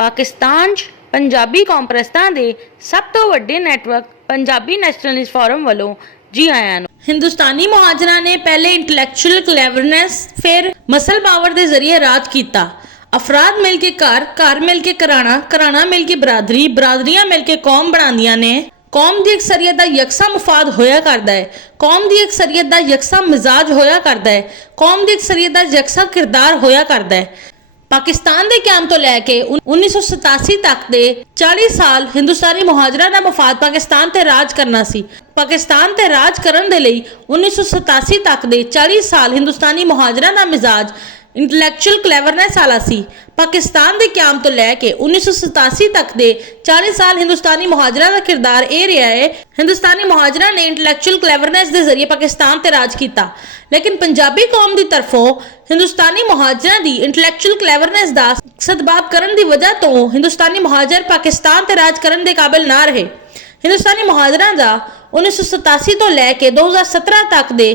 पाकिस्तान 'ਚ पंजाबी कॉन्फ्रेंसां दे सब तो वड्डे नैटवर्क पंजाबी नैशनलिस्ट फोरम वालों जी आयां नूं। हिंदुस्तानी मुहाजरा ने पहले इंटलैक्चुअल क्लैवरनेस फिर मसल पावर के जरिए राज किया। अफराद मिल के घर, घर मिल के घराना, घराना मिल के बरादरी, बरादरियां मिल के कौम बनांदियां ने। कौम की अक्सरीयत का यकसा मुफाद होया करता है, कौम की अक्सरीयत का यकसा मिजाज होया करता है, कौम की अक्सरीयत का यकसा किरदार होया करता है। पाकिस्तान के क्याम तो लैके 1987 तक के 40 साल हिंदुस्तानी मुहाजरा का मफाद पाकिस्तान ते राज करना सी। पाकिस्तान ते राज करन दे लई 1987 तक के 40 साल हिंदुस्तानी मुहाजरा का मिजाज इंटलैक्चुअल क्लैवरनेस वाला सी। पाकिस्तान के क्याम तो लैके 1987 तक के 40 साल हिंदुस्तानी मुहाजरा का किरदार ये रहा है। हिंदुस्तानी मुहाजरा ने इंटलैक्चुअल क्लैवरनेस के जरिए पाकिस्तान ते राज किया, लेकिन पंजाबी कौम की तरफों हिंदुस्तानी मुहाजरा की इंटलैक्चुअल क्लैवरनेस का सदबाब करन की वजह तो हिंदुस्तानी मुहाजर पाकिस्तान ते राज करन के काबिल ना रहे। हिंदुस्तानी मुहाजरा का 1987 तो लैके 2017 तक के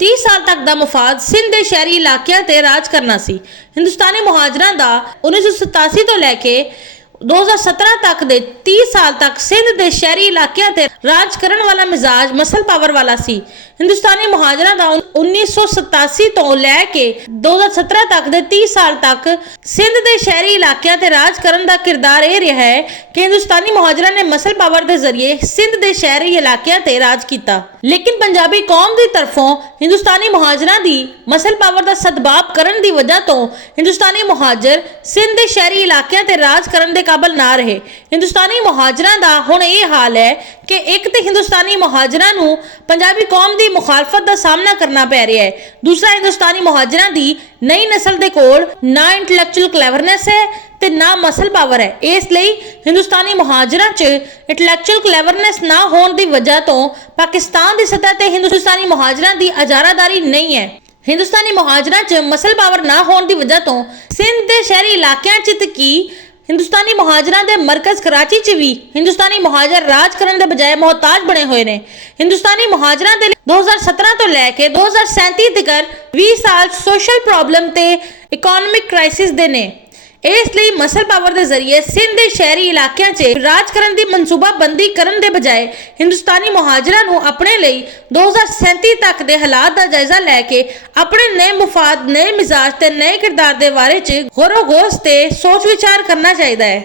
30 साल तक का मुफाद सिंध के शहरी इलाकों ते राज करना सी। हिंदुस्तानी मुहाजरा का 1987 तो लैके 2017 तक के 30 साल तक सिंध के शहरी इलाकों ते राज करन वाला मिजाज मसल पावर वाला सी। हिंदुस्तानी मुहाजरा का 1987 तो लैके 2017 तक के 30 साल तक सिंध के शहरी इलाकों ते राज करन का किरदार ये रहा है कि हिंदुस्तानी मुहाजरा ने मसल पावर के जरिए सिंध के शहरी इलाकों ते राज किया, लेकिन पंजाबी कौम की तरफों हिंदुस्तानी मुहाजरा की मसल पावर का सदबाब करन की वजह तो हिंदुस्तानी मुहाजर सिंध के शहरी इलाकों ते राज करन के काबिल ना रहे। हिंदुस्तानी मुहाजरा का हुण ये हाल है कि एक तो हिंदुस्तानी मुहाजरा नूं पंजाबी कौम की मुखालफत का सामना करना पै रहा है, दूसरा हिंदुस्तानी मुहाजरा की नई नस्ल के कोल ना इंटलैक्चुअल क्लैवरनेस है ते ना मसल पावर है। इसलिए हिंदुस्तानी मुहाजरा च इंटलैक्चुअल क्लैवरनेस ना होने की वजह तो पाकिस्तान की सतह पर हिंदुस्तानी मुहाजरा की इजारादारी नहीं है। हिंदुस्तानी मुहाजरा च मसल पावर ना होने की वजह तो सिंध के शहरी इलाकों च की हिंदुस्तानी मुहाजरा के मरकज कराची च भी हिंदुस्तानी मुहाजर राज करने के बजाय मोहताज बने हुए ने। हिंदुस्तानी मुहाजरा के 2017 तो लैके 2037 तक 20 साल सोशल प्रॉब्लम ते इकोनॉमिक क्राइसिस दे ने। इसलिए मसल पावर के जरिए सिंध के शहरी इलाकों च राज करने की मनसूबाबंदी करने के बजाय हिंदुस्तानी मुहाजरा नूं अपने लिए 2037 तक के हालात का जायजा लैके अपने नए मुफाद, नए मिजाज ते नए किरदार के बारे च गौरो गौश ते सोच विचार करना चाहिए है।